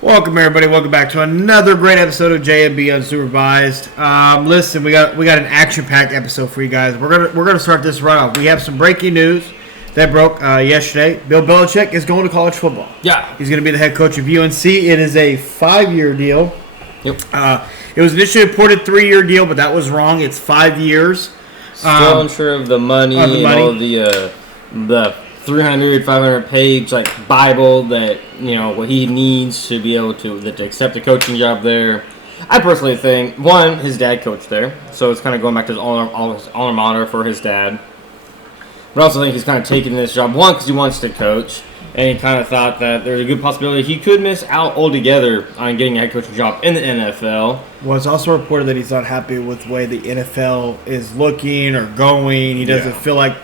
Welcome everybody. Welcome back to another great episode of JMB Unsupervised. Listen, we got an action-packed episode for you guys. We're gonna start this right off. We have some breaking news that broke yesterday. Bill Belichick is going to college football. Yeah, he's going to be the head coach of UNC. It is a 5-year deal. Yep. It was initially reported 3-year deal, but that was wrong. It's 5 years. Still unsure of the money and all the 300, 500 page Bible that what he needs to be able to accept a coaching job there. I personally think his dad coached there, so it's kind of going back to his alma mater for his dad. But I also think he's kind of taking this job because he wants to coach, and he kind of thought that there's a good possibility he could miss out altogether on getting a head coaching job in the NFL. Well, it's also reported that he's not happy with the way the NFL is looking or going. He doesn't feel like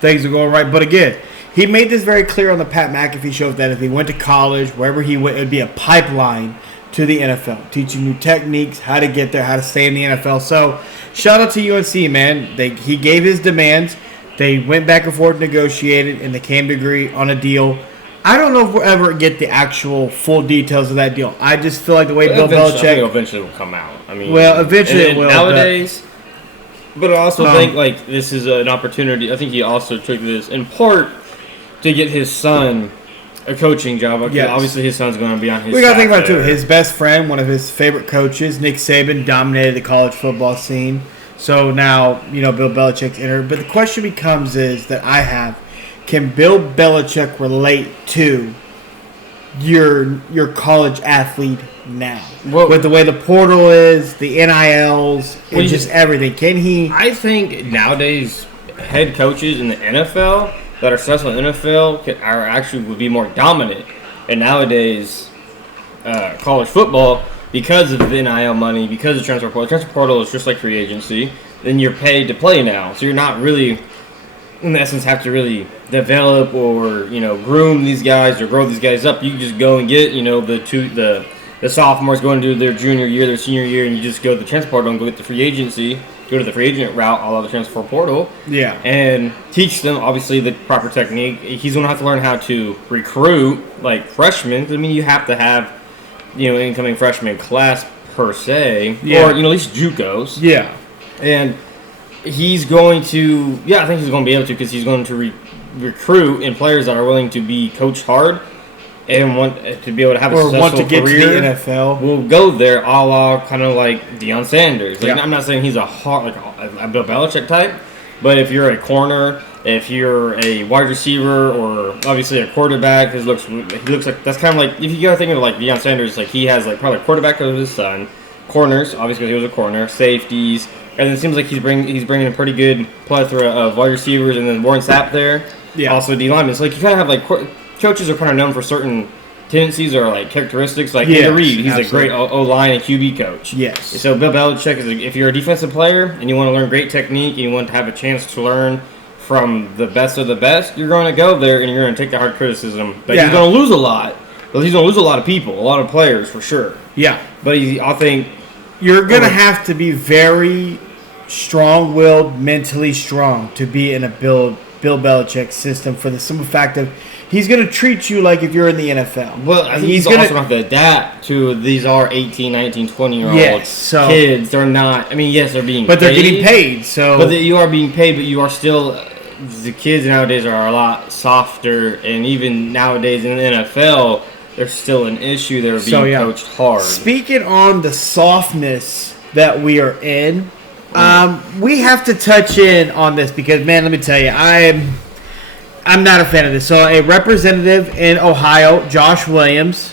things are going right. But again, he made this very clear on the Pat McAfee show that if he went to college, wherever he went, it would be a pipeline to the NFL, teaching new techniques, how to get there, how to stay in the NFL. So, shout out to UNC, man. He gave his demands. They went back and forth, negotiated, and they came to agree on a deal. I don't know if we'll ever get the actual full details of that deal. I just feel like the way Bill Belichick... I think eventually will come out. Eventually it will. Nowadays... But I also think this is an opportunity. I think he also took this in part to get his son a coaching job. Yes. Obviously, his son's going to be on his. We got to think about it too. His best friend, one of his favorite coaches, Nick Saban, dominated the college football scene. So now Bill Belichick's entered. But the question becomes can Bill Belichick relate to your college athlete now? With the way the portal is, the NILs, and just everything. Can he... I think nowadays head coaches in the NFL that are successful in the NFL would be more dominant. And nowadays college football, because of the NIL money, because of transfer portal. Transfer portal is just like free agency. Then you're paid to play now. So you're not really, in essence, have to really develop or groom these guys or grow these guys up. You can just go and get the sophomores going to their junior year, their senior year, and you just go to the transfer portal and go get the free agency, go to the free agent route, all of the transfer portal, and teach them obviously the proper technique. He's going to have to learn how to recruit freshmen. I mean, you have to have incoming freshman class per se, or at least JUCOs. Yeah, and he's going to. I think he's going to be able to because he's going to recruit and players that are willing to be coached hard and want to be able to have a successful want to get career. To the NFL. Will go there, a la kind of like Deion Sanders. I'm not saying he's a Bill Belichick type, but if you're a corner, if you're a wide receiver, or obviously a quarterback, he looks like that's kind of like if you gotta think of Deion Sanders, he has probably a quarterback of his son, corners obviously because he was a corner, safeties, and it seems like he's bringing a pretty good plethora of wide receivers, and then Warren Sapp there, also D linemen. So you kind of have coaches are kind of known for certain tendencies or characteristics. Andy Reid, he's a great O-line and QB coach. Yes. So Bill Belichick if you're a defensive player and you want to learn great technique and you want to have a chance to learn from the best of the best, you're going to go there and you're going to take the hard criticism. But he's going to lose a lot. But he's going to lose a lot of people, a lot of players for sure. Yeah. But I think you're going to have to be very strong-willed, mentally strong to be in a Bill Belichick system for the simple fact of he's going to treat you like if you're in the NFL. Well, I think he's also going to have to adapt to these are 18, 19, 20-year-old kids. They're not... I mean, yes, they're being paid. But they're getting paid, so... But you are being paid, but you are still... The kids nowadays are a lot softer, and even nowadays in the NFL, there's still an issue. They're being coached hard. Speaking on the softness that we are in, we have to touch in on this because, man, let me tell you, I'm not a fan of this. So a representative in Ohio, Josh Williams,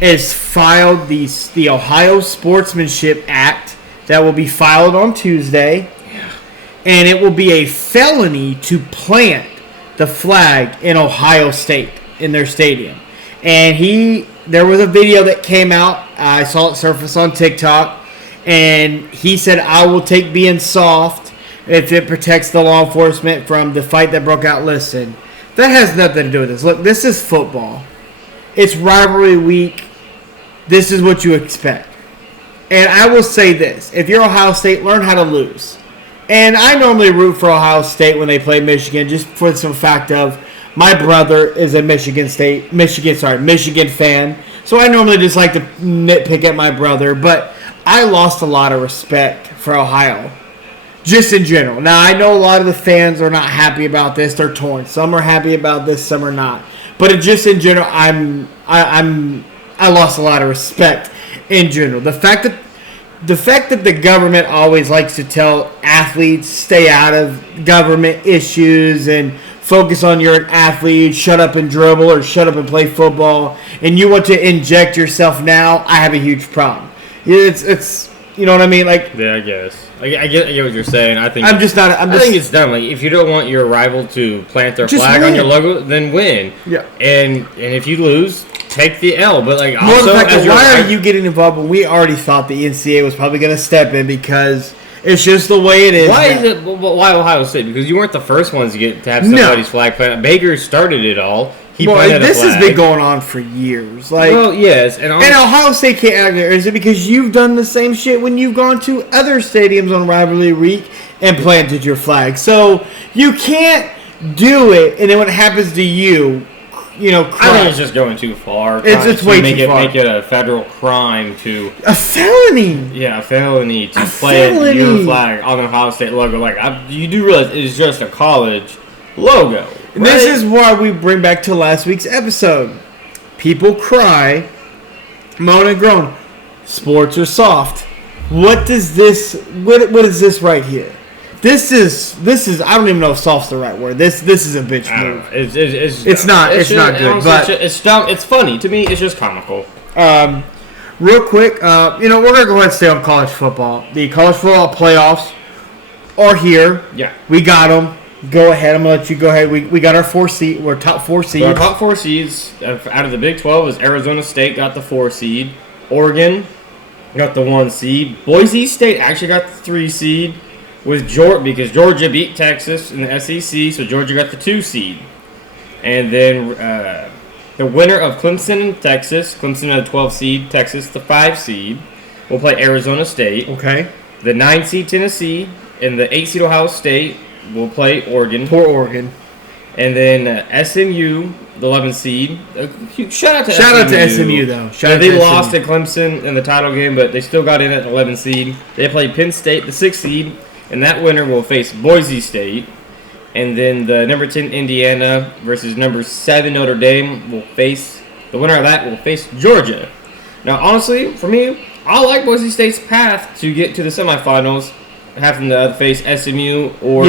has filed the Ohio Sportsmanship Act that will be filed on Tuesday. Yeah. And it will be a felony to plant the flag in Ohio State in their stadium. And there was a video that came out. I saw it surface on TikTok. And he said, I will take being soft if it protects the law enforcement from the fight that broke out. Listen, that has nothing to do with this. Look, this is football. It's rivalry week. This is what you expect. And I will say this. If you're Ohio State, learn how to lose. And I normally root for Ohio State when they play Michigan just for some fact of my brother is a Michigan fan. So I normally just like to nitpick at my brother, but I lost a lot of respect for Ohio. Just in general. Now, I know a lot of the fans are not happy about this. They're torn. Some are happy about this, some are not. But just in general, I lost a lot of respect in general. The fact that the government always likes to tell athletes stay out of government issues and focus on your athlete, shut up and dribble or shut up and play football, and you want to inject yourself now, I have a huge problem. It's you know what I mean? Like, yeah, I guess. I get what you're saying. I think it's dumb. Like, if you don't want your rival to plant their flag on your logo, then win. Yeah. And if you lose, take the L. But like, more also, the fact why are you getting involved? When we already thought the NCAA was probably going to step in because it's just the way it is. Why Ohio State? Because you weren't the first ones to have somebody's flag planted. Baker started it all. This has been going on for years. Like, well, yes, and Ohio State can't act there. Is it because you've done the same shit when you've gone to other stadiums on rivalry week and planted your flag? So you can't do it, and then when it happens to you, cry. I think it's just going too far. It's way too far. Make it a federal crime to a felony. Yeah, a felony to plant your flag on the Ohio State logo. Like, you do realize it's just a college logo. And this is why we bring back to last week's episode. People cry, moan and groan. Sports are soft. What does this? What is this right here? This is. I don't even know if soft's the right word. This is a bitch move. It's not good. But it's dumb. It's funny to me. It's just comical. Real quick, we're gonna go ahead and stay on college football. The college football playoffs are here. Yeah, we got them. Go ahead. I'm going to let you go ahead. We got our 4 seed. We're top 4 seeds. Our top 4 seeds out of the Big 12 is Arizona State got the 4 seed. Oregon got the 1 seed. Boise State actually got the 3 seed with Georgia because Georgia beat Texas in the SEC, so Georgia got the 2 seed. And then the winner of Clemson and Texas, Clemson had a 12 seed, Texas the 5 seed, will play Arizona State. Okay. The 9 seed Tennessee and the 8 seed Ohio State will play Oregon. Poor Oregon. And then SMU, the 11 seed. Shout out to SMU, though. They lost to Clemson in the title game, but they still got in at the 11 seed. They played Penn State, the 6 seed, and that winner will face Boise State. And then the number 10 Indiana versus number 7 Notre Dame will face, the winner of that will face Georgia. Now, honestly, for me, I like Boise State's path to get to the semifinals, having to face SMU or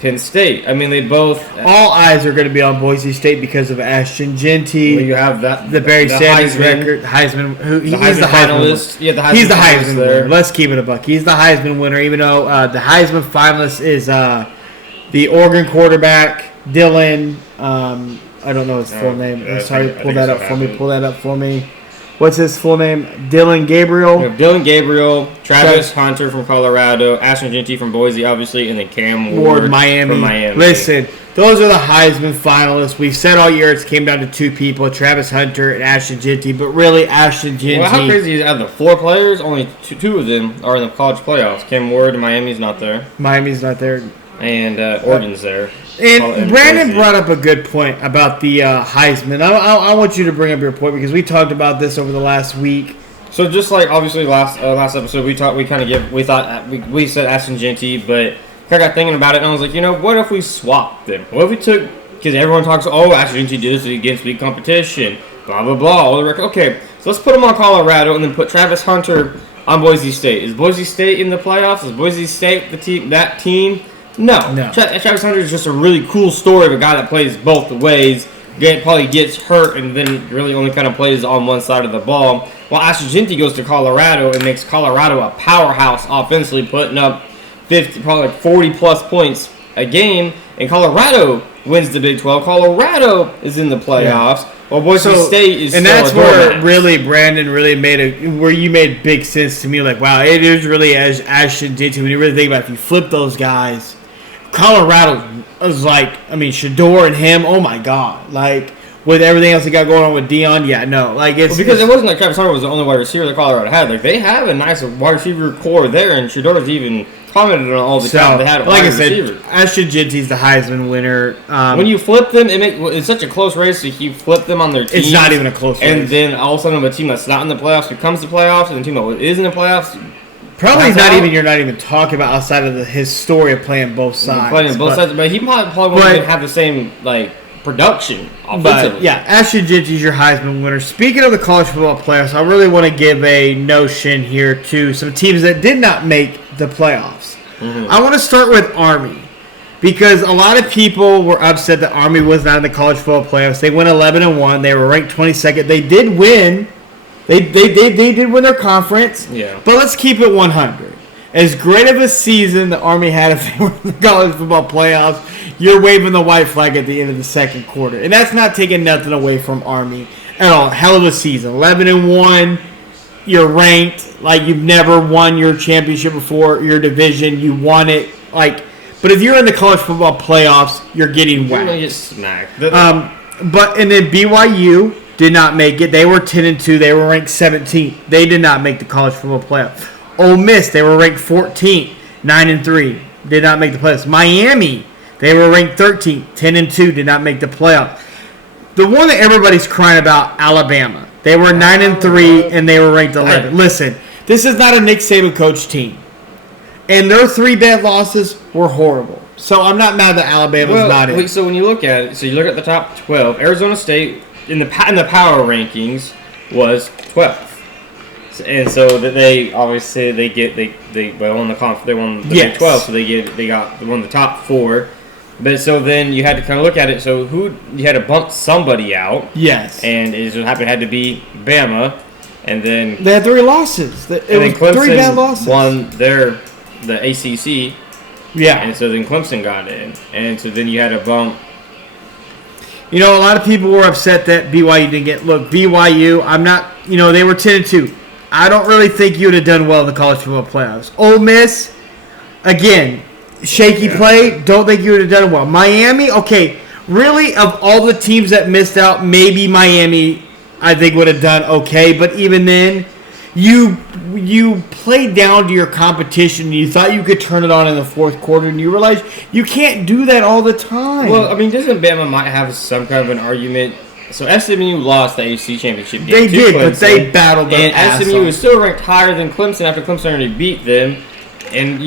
Penn State. I mean, they both. All eyes are going to be on Boise State because of Ashton Genty. Well, you have the Barry Sanders record, Heisman. He's the finalist. Yeah, he's the Heisman winner. Let's keep it a buck. He's the Heisman winner, even though the Heisman finalist is the Oregon quarterback Dylan. I don't know his full name. I'm sorry, pull that up for me. What's his full name? Dylan Gabriel. Dylan Gabriel, Travis Hunter from Colorado, Ashton Genty from Boise, obviously, and then Cam Ward Miami. From Miami. Listen, those are the Heisman finalists. We've said all year it came down to 2 people, Travis Hunter and Ashton Genty, but really Ashton Genty. Well, how crazy is out of the 4 players, only two of them are in the college playoffs. Cam Ward, Miami's not there. And Oregon's there. And Brandon brought up a good point about the Heisman. I want you to bring up your point because we talked about this over the last week. So just like obviously last episode we thought Ashton Genty, but I got thinking about it and I was like, what if we swapped them? What if we took, because everyone talks, Ashton Genty did this against big competition, blah blah blah. All the record. Okay, so let's put him on Colorado and then put Travis Hunter on Boise State. Is Boise State in the playoffs? Is Boise State that team? No. Travis Hunter is just a really cool story of a guy that plays both ways. Probably gets hurt and then really only kind of plays on one side of the ball. While Ashton Genty goes to Colorado and makes Colorado a powerhouse offensively, putting up 50, probably like 40-plus points a game. And Colorado wins the Big 12. Colorado is in the playoffs. Well, Boise State is and that's where really Brandon really where you made big sense to me. Like, wow, it is really as Ashton Genty. When you really think about it, if you flip those guys, Colorado is like, Shador and him, oh my God. Like, with everything else they got going on with Dion, it's... because it wasn't like Travis Hunter was the only wide receiver that Colorado had. Like, they have a nice wide receiver core there, and Shador's even commented on all the time. They had like I wide said, receivers. Ashton Jinty's the Heisman winner. When you flip them, it's such a close race. So you flip them on their team. It's not even a close race. And then all of a sudden, a team that's not in the playoffs becomes the playoffs, and the team that is in the playoffs. Probably you're not even talking about outside of his story of playing both sides. But he probably won't even have the same production offensively. But yeah, Ashton Jinty's your Heisman winner. Speaking of the college football playoffs, I really want to give a notion here to some teams that did not make the playoffs. Mm-hmm. I want to start with Army because a lot of people were upset that Army was not in the college football playoffs. They went 11-1. They were ranked 22nd. They did win. They did win their conference. Yeah. But let's keep it 100. As great of a season the Army had if they were in the college football playoffs, you're waving the white flag at the end of the second quarter. And that's not taking nothing away from Army at all. Hell of a season. 11-1. You're ranked like you've never won your championship before, your division. You won it. But if you're in the college football playoffs, you're getting whacked. You're going to get smacked. And then BYU did not make it. They were 10-2. They were ranked 17th. They did not make the college football playoffs. Ole Miss, they were ranked 14th, 9-3. Did not make the playoffs. Miami, they were ranked 13th, 10-2. Did not make the playoffs. The one that everybody's crying about, Alabama. They were 9-3 and they were ranked 11th. Listen, this is not a Nick Saban coach team, and their 3 bad losses were horrible. So I'm not mad that Alabama's not in. So when you look at it, you look at the top 12. Arizona State in the power rankings was 12th. And so that they obviously they won the conference. They won the Big 12, so they won the top 4. But so then you had to kind of look at it. So you had to bump somebody out. Yes. And it just happened had to be Bama, and then they had 3 losses. It was Clemson 3 bad losses. Won the ACC. Yeah. And so then Clemson got in, and so then you had a bump. A lot of people were upset that BYU didn't get. Look, BYU. I'm not. They were 10-2. I don't really think you would have done well in the college football playoffs. Ole Miss, again, shaky play. Don't think you would have done well. Miami, okay. Really, of all the teams that missed out, maybe Miami, I think would have done okay. But even then, you played down to your competition. You thought you could turn it on in the fourth quarter, and you realized you can't do that all the time. Well, I mean, doesn't Bama might have some kind of an argument? So SMU lost the ACC championship game. They did, Clemson, but they battled their ass and SMU off. was still ranked higher than Clemson after Clemson already beat them. And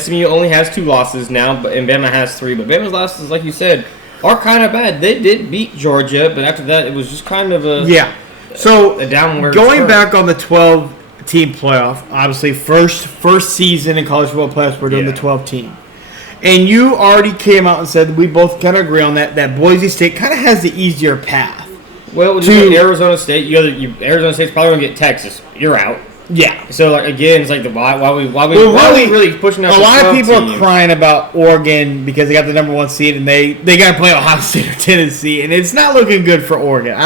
SMU only has 2 losses now, and Bama has 3. But Bama's losses, like you said, are kind of bad. They did beat Georgia, but after that, it was just kind of a So a downward. Going back on the 12-team playoff, obviously first season in college football playoffs, we're doing the 12-team. And you already came out and said we both kind of agree on that Boise State kind of has the easier path. Well, when you get Arizona State, Arizona State's probably going to get Texas. You're out. Yeah. So again, it's like why are we really pushing out? A lot of people are crying about Oregon because they got the number 1 seed and they got to play Ohio State or Tennessee, and it's not looking good for Oregon.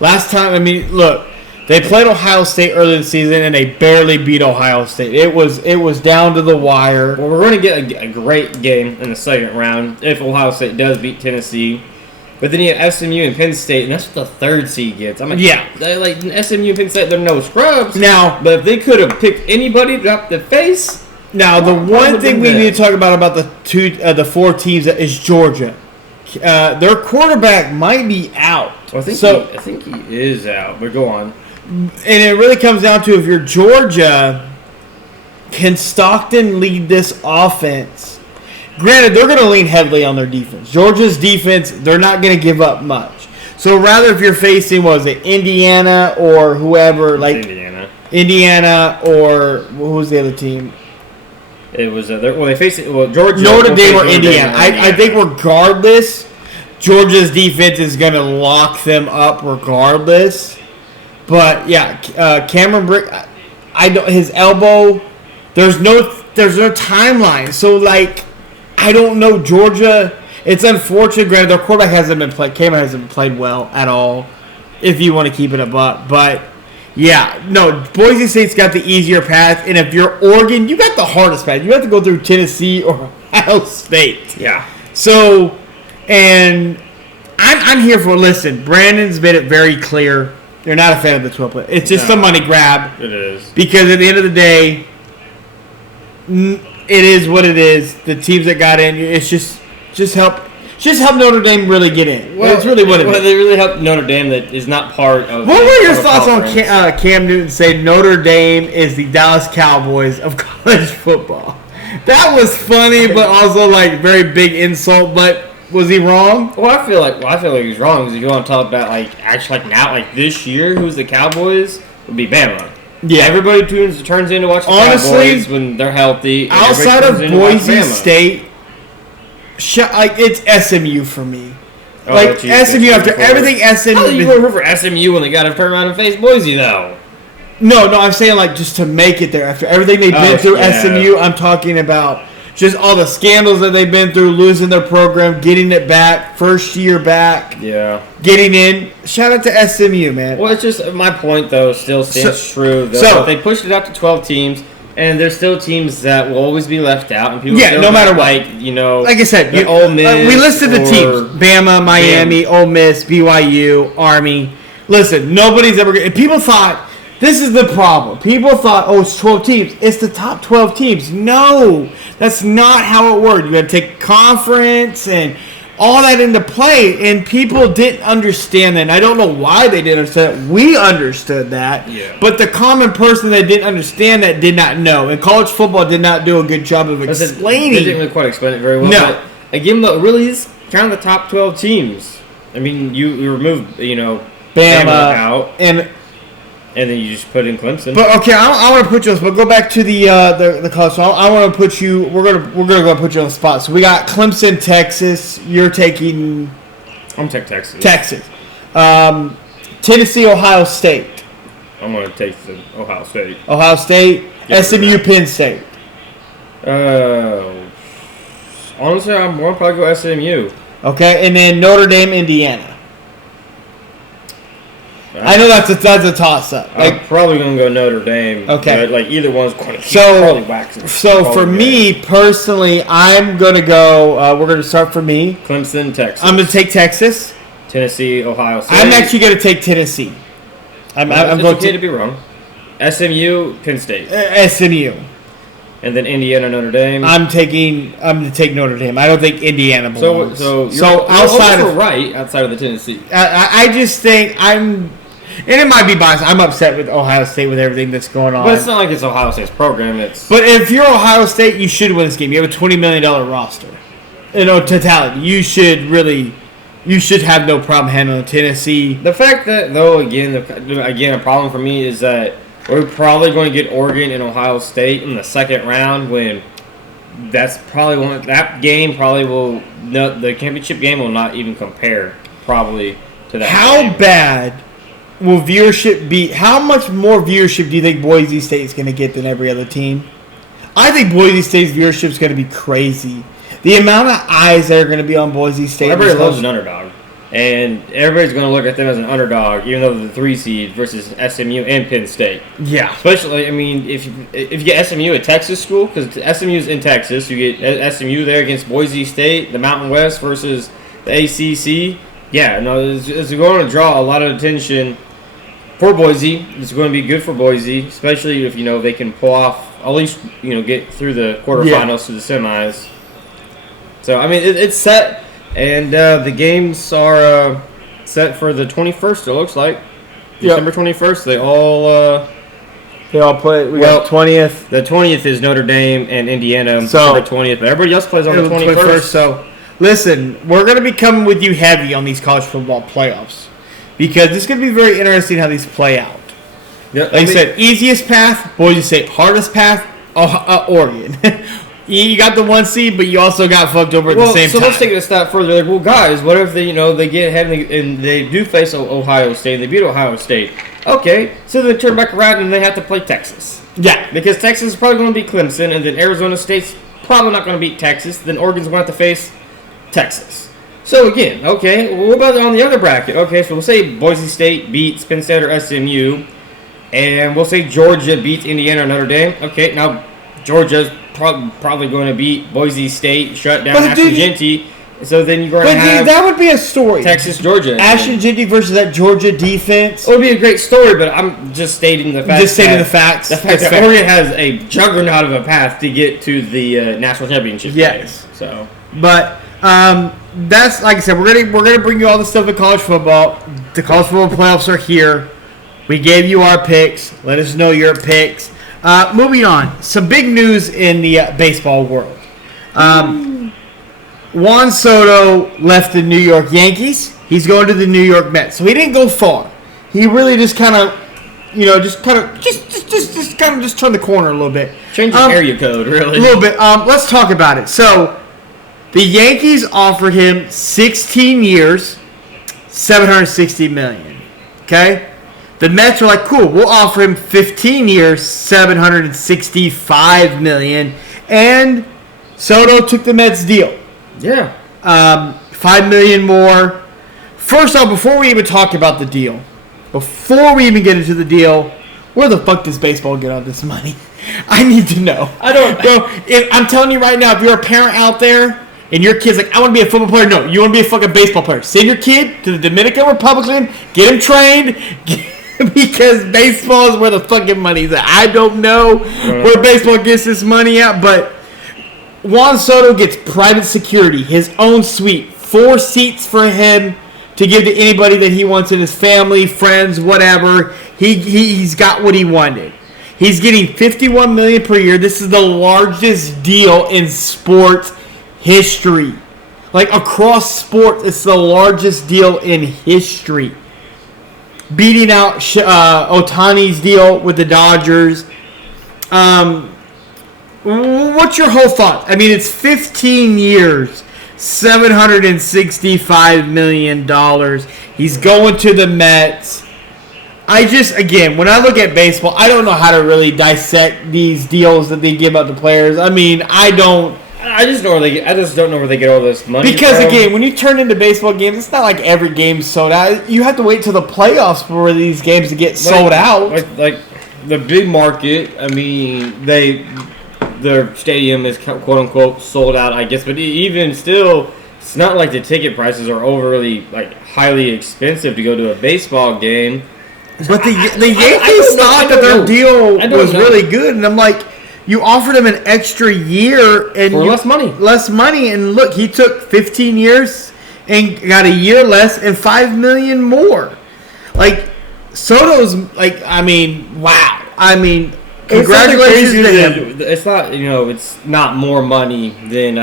Look. They played Ohio State early in the season, and they barely beat Ohio State. It was down to the wire. Well, we're going to get a great game in the second round if Ohio State does beat Tennessee. But then you have SMU and Penn State, and that's what the 3rd seed gets. SMU and Penn State, they're no scrubs. Now, but if they could have picked anybody to drop the face. Now, the one thing we need to talk about the 4 teams is Georgia. Their quarterback might be out. Well, I think he is out. But go on. And it really comes down to if you're Georgia, can Stockton lead this offense? Granted, they're going to lean heavily on their defense. Georgia's defense, they're not going to give up much. So rather if you're facing, Indiana or whoever, Indiana or who was the other team? It was they faced Georgia. Notre Dame or Indiana. I think regardless, Georgia's defense is going to lock them up regardless. But yeah, Cameron Brick, his elbow. There's no timeline. So I don't know Georgia. It's unfortunate. Granted, their quarterback Cameron hasn't played well at all. If you want to keep it up, but yeah, no. Boise State's got the easier path, and if you're Oregon, you got the hardest path. You have to go through Tennessee or Ohio State. Yeah. So, and I'm here for. Listen, Brandon's made it very clear. You're not a fan of the 12 play. It's just a money grab. It is. Because at the end of the day, It is what it is. The teams that got in, it's just help Notre Dame really get in. Well, it's really what it is. They really helped Notre Dame that is not part of. What were your thoughts on Cam Newton saying Notre Dame is the Dallas Cowboys of college football? That was funny, but also like very big insult. But was he wrong? Well, I feel like he's wrong because if you want to talk about this year, who's the Cowboys would be Bama. Yeah, everybody turns in to watch the Cowboys when they're healthy. Outside of Boise State, it's SMU for me. SMU after everything SMU. How do you root for SMU when they got to turn around and face Boise though? No, I'm saying just to make it there after everything they've been through. SMU, I'm talking about just all the scandals that they've been through, losing their program, getting it back, first year back, getting in. Shout out to SMU, man. Well, it's just my point though still stands true. So they pushed it out to 12 teams, and there's still teams that will always be left out, and people no matter what. Like I said, Ole Miss. We listed the teams: Bama, Miami, Ole Miss, BYU, Army. Listen, nobody's ever. People thought. This is the problem. People thought, it's 12 teams. It's the top 12 teams. No, that's not how it worked. You had to take conference and all that into play, and people didn't understand that. And I don't know why they didn't understand it. We understood that, but the common person that didn't understand that did not know. And college football did not do a good job of explaining. They didn't really quite explain it very well. No. But again, though, it really is kind of the top 12 teams. I mean, you remove, Bama out. And then you just put in Clemson. But okay, I want to put you on. But go back to the college. So I want to put you. We're gonna go put you on the spot. So we got Clemson, Texas. You're taking. I'm taking Texas. Texas, Tennessee, Ohio State. I'm gonna take the Ohio State. Ohio State, SMU, Penn State. Honestly, I'm gonna probably go SMU. Okay, and then Notre Dame, Indiana. I know that's a toss-up. I'm probably going to go Notre Dame. Okay. But either one's going to probably wax it. So for me, personally, I'm going to go, we're going to start for me. Clemson, Texas. I'm going to take Texas. Tennessee, Ohio State. I'm actually going to take Tennessee. I'm going to be wrong. SMU, Penn State. SMU. And then Indiana, Notre Dame. I'm going to take Notre Dame. I don't think Indiana belongs. So outside of the Tennessee. I just think and it might be biased. I'm upset with Ohio State with everything that's going on. But it's not like it's Ohio State's program. But if you're Ohio State, you should win this game. You have a $20 million roster. Totality. You should have no problem handling Tennessee. The fact that, though, again, a problem for me is that we're probably going to get Oregon and Ohio State in the second round when that's probably that game probably will, the championship game will not even compare probably to that game. How bad will viewership be? How much more viewership do you think Boise State is going to get than every other team? I think Boise State's viewership is going to be crazy. The amount of eyes that are going to be on Boise State. Everybody loves an underdog. And everybody's going to look at them as an underdog, even though they're the 3 seed versus SMU and Penn State. Yeah. Especially, if you get SMU at Texas school, because SMU's in Texas, you get SMU there against Boise State, the Mountain West versus the ACC. Yeah, it's going to draw a lot of attention for Boise. It's going to be good for Boise, especially if they can pull off at least get through the quarterfinals to the semis. So it's set, and the games are set for the 21st. It looks like December 21st. They all play. We got 20th. The 20th is Notre Dame and Indiana. December 20th, but everybody else plays on the 21st. So listen, we're going to be coming with you heavy on these college football playoffs. Because it's going to be very interesting how these play out. Like I said, easiest path, Boise State. Hardest path, Oregon. You got the 1 seed, but you also got fucked over at the same time. So let's take it a step further. guys, what if they get ahead and they do face Ohio State and they beat Ohio State? Okay, so they turn back around and they have to play Texas. Yeah. Because Texas is probably going to beat Clemson, and then Arizona State's probably not going to beat Texas. Then Oregon's going to have to face Texas. So again, okay, what about on the other bracket? Okay, so we'll say Boise State beats Penn State or SMU, and we'll say Georgia beats Indiana or Notre Dame. Okay, now Georgia's probably going to beat Boise State, shut down Ashton Jeanty, So then you're going But to have that would be a story. Texas, Georgia. Ashton Jeanty versus that Georgia defense. It would be a great story, but I'm just stating the fact. Just stating the facts. The fact that Oregon has a juggernaut of a path to get to the national championship. Yes. Game, so, but that's like I said. We're gonna bring you all the stuff in college football. The college football playoffs are here. We gave you our picks. Let us know your picks. Moving on. Some big news in the baseball world. Juan Soto left the New York Yankees. He's going to the New York Mets. So he didn't go far. He really just kind of, just turn the corner a little bit. Change his area code, really. A little bit. Let's talk about it. So the Yankees offered him 16 years, $760 million. Okay? The Mets were like, cool, we'll offer him 15 years, $765 million. And Soto took the Mets deal. Yeah. $5 million more. First off, before we even talk about the deal, before we even get into the deal, where the fuck does baseball get all this money? I need to know. I don't know. I'm telling you right now, if you're a parent out there and your kid's like, I want to be a football player. No, you want to be a fucking baseball player. Send your kid to the Dominican Republic, get him trained, because baseball is where the fucking money's at. I don't know where baseball gets this money at, but Juan Soto gets private security, his own suite, 4 seats for him to give to anybody that he wants in his family, friends, whatever. He's got what he wanted. He's getting $51 million per year. This is the largest deal in sports history. Like across sports, it's the largest deal in history. Beating out Ohtani's deal with the Dodgers. What's your whole thought? I mean, it's 15 years, $765 million. He's going to the Mets. Again, when I look at baseball, I don't know how to really dissect these deals that they give out to players. I mean, I just don't know where they get all this money from. Again, when you turn into baseball games, it's not like every game's sold out. You have to wait till the playoffs for these games to get sold out. Like the big market, I mean, their stadium is quote unquote sold out, I guess, but even still, it's not like the ticket prices are overly highly expensive to go to a baseball game. But the Yankees thought that their deal was really good, and I'm like, you offered him an extra year and for less money. And look, he took 15 years and got a year less and $5 million more. Like Soto's wow. Congratulations to him. It's not it's not more money than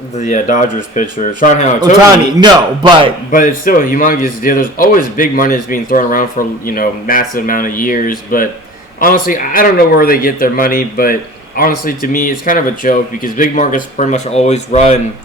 the Dodgers pitcher Shohei Ohtani. No, but it's still a humongous deal. There's always big money that's being thrown around for massive amount of years, but. Honestly, I don't know where they get their money, but honestly, to me, it's kind of a joke because big markets pretty much always run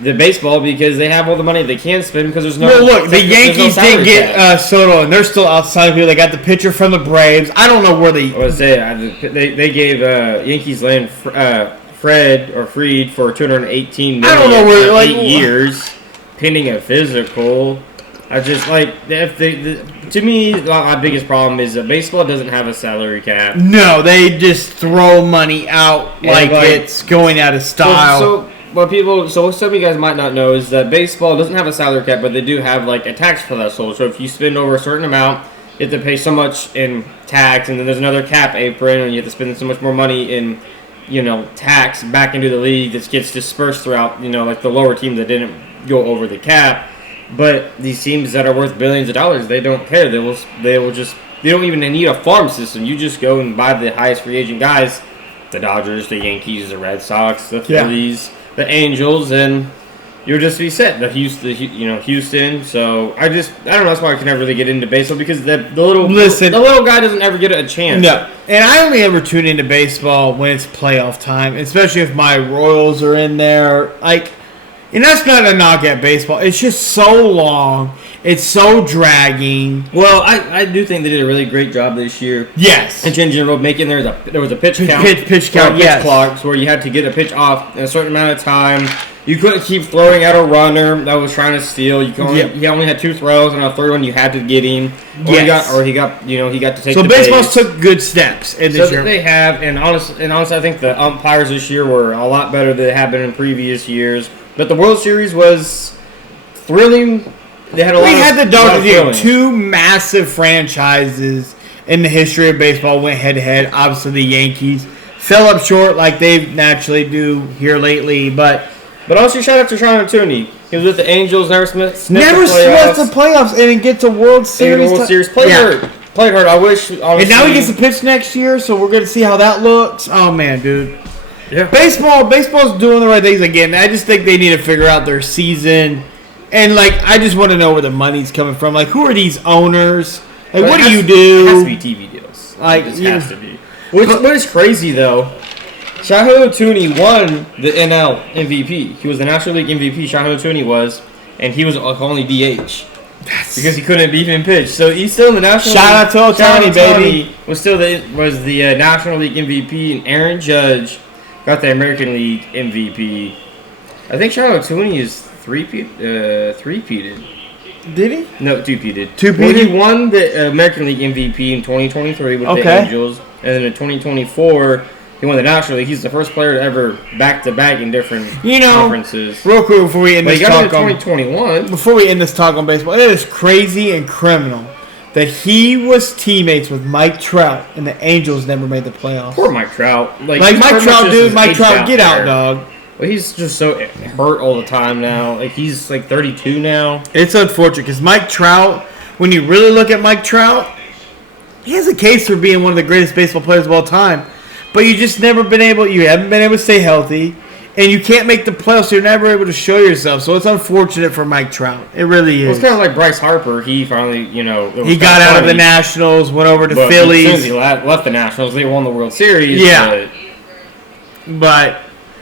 the baseball because they have all the money they can spend because there's no. Well, look, the Yankees didn't get Soto, and they're still outside here. They got the pitcher from the Braves. I don't know where they. I was saying they gave Yankees land Freed for $218 million. I don't know where 8 years, pending a physical. I just to me, my biggest problem is that baseball doesn't have a salary cap. No, they just throw money out like it's going out of style. So what some of you guys might not know is that baseball doesn't have a salary cap, but they do have a tax threshold. So if you spend over a certain amount, you have to pay so much in tax, and then there's another cap apron, and you have to spend so much more money in tax back into the league that gets dispersed throughout the lower team that didn't go over the cap. But these teams that are worth billions of dollars, they don't care. They don't even need a farm system. You just go and buy the highest free agent guys, the Dodgers, the Yankees, the Red Sox, the Phillies, the Angels, and you'll just be set. Houston. So I don't know. That's why I can never really get into baseball because the little guy doesn't ever get a chance. No, and I only ever tune into baseball when it's playoff time, especially if my Royals are in there. And that's not a knock at baseball. It's just so long. It's so dragging. Well, I do think they did a really great job this year. Yes. In general, making there was a pitch count. Pitch count, yes. Clocks where you had to get a pitch off in a certain amount of time. You couldn't keep throwing at a runner that was trying to steal. He only had 2 throws, and on the third one you had to get him. He got to take. So the baseball base. took good steps in this year. They have, and honestly, I think the umpires this year were a lot better than they have been in previous years. But the World Series was thrilling. They had a lot. We had the Dodgers here. feelings. Two massive franchises in the history of baseball went head to head. Obviously, the Yankees fell up short like they naturally do here lately, but also shout out to Sean Tooney. He was with the Angels, never sniffed never swept the playoffs and then gets a World Series. Played hurt. Played hurt. I wish. Honestly, And now he gets to pitch next year, so we're going to see how that looks. Oh, man, dude. Yeah. Baseball's doing the right things again. I just think they need to figure out their season. And, like, I just want to know where the money's coming from. Like, who are these owners? Like, what do you do? It has to be TV deals. Like, it just has to be. What is crazy, though, Shohei Ohtani won the NL MVP. He was the National League MVP, Shohei Ohtani was, and he was only DH. Because he couldn't even pitch. So he's still in the National League. Shout out to Ohtani, baby. Was still the National League MVP, and Aaron Judge got the American League MVP. I think Shohei Ohtani is three-peated. Did he? No, two-peated. Two-peated? Well, he won the American League MVP in 2023 with the Angels, and then in 2024 he won the National League. He's the first player to ever back-to-back in different conferences. Real quick before we end this talk on 2021. Before we end this talk on baseball, it is crazy and criminal that he was teammates with Mike Trout and the Angels never made the playoffs. Poor Mike Trout. Like Mike Trout, dude. Mike Trout, get out, dog. Well, he's just so hurt all the time now. Like, he's like 32 now. It's unfortunate because Mike Trout, when you really look at Mike Trout, he has a case for being one of the greatest baseball players of all time. But you just you haven't been able to stay healthy, and you can't make the playoffs, so you're never able to show yourself. So it's unfortunate for Mike Trout. It really is. Well, it's kind of like Bryce Harper. He finally, he got out of the Nationals, went over to Phillies. As soon as he left the Nationals, they won the World Series. Yeah. But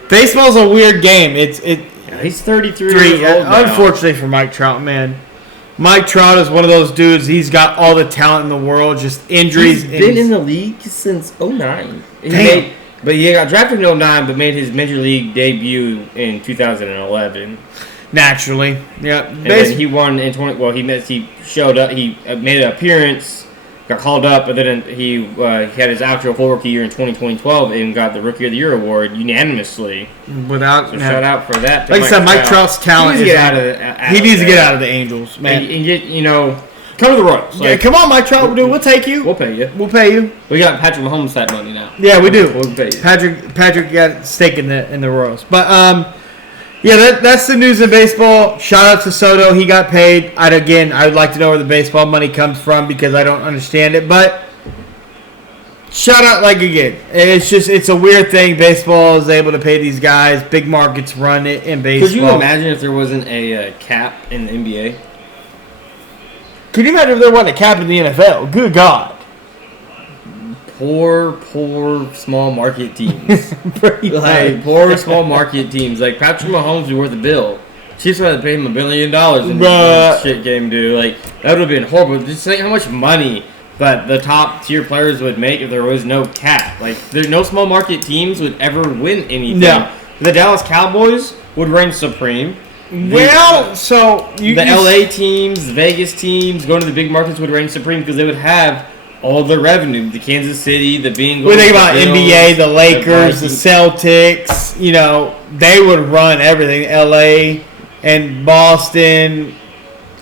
baseball's a weird game. He's 33 years old now. Unfortunately for Mike Trout, man. Mike Trout is one of those dudes. He's got all the talent in the world, just injuries. He's been in the league since 2009. But he got drafted in 2009, but made his major league debut in 2011. Naturally, yeah. And then he won in 20. Well, he showed up. He made an appearance, got called up, but then he had his actual full rookie year in 2012 and got the Rookie of the Year award unanimously. Shout out for that. Like I said, Mike Trout's talent. He needs to get out of the Angels, man. And get come to the Royals. Yeah, come on, Mike Trout, dude. We'll take you. We'll pay you. We'll pay you. We got Patrick Mahomes that money now. Yeah, we do. We'll pay you. Patrick got a stake in the Royals, but yeah, that's the news in baseball. Shout out to Soto. He got paid. I'd like to know where the baseball money comes from because I don't understand it. But shout out, it's a weird thing. Baseball is able to pay these guys. Big markets run it in baseball. Could you imagine if there wasn't a cap in the NBA? Can you imagine if there wasn't a cap in the NFL? Good God. Poor small market teams. Poor small market teams. Like, Patrick Mahomes would be worth a bill. Chiefs would have to pay him $1 billion in this shit game, dude. Like, that would have been horrible. Just think how much money that the top tier players would make if there was no cap. Like, no small market teams would ever win anything. No. The Dallas Cowboys would reign supreme. The LA teams, the Vegas teams, going to the big markets would reign supreme because they would have all the revenue. The Kansas City, the Bengals. We think about NBA, the Lakers, the Celtics. They would run everything. LA and Boston.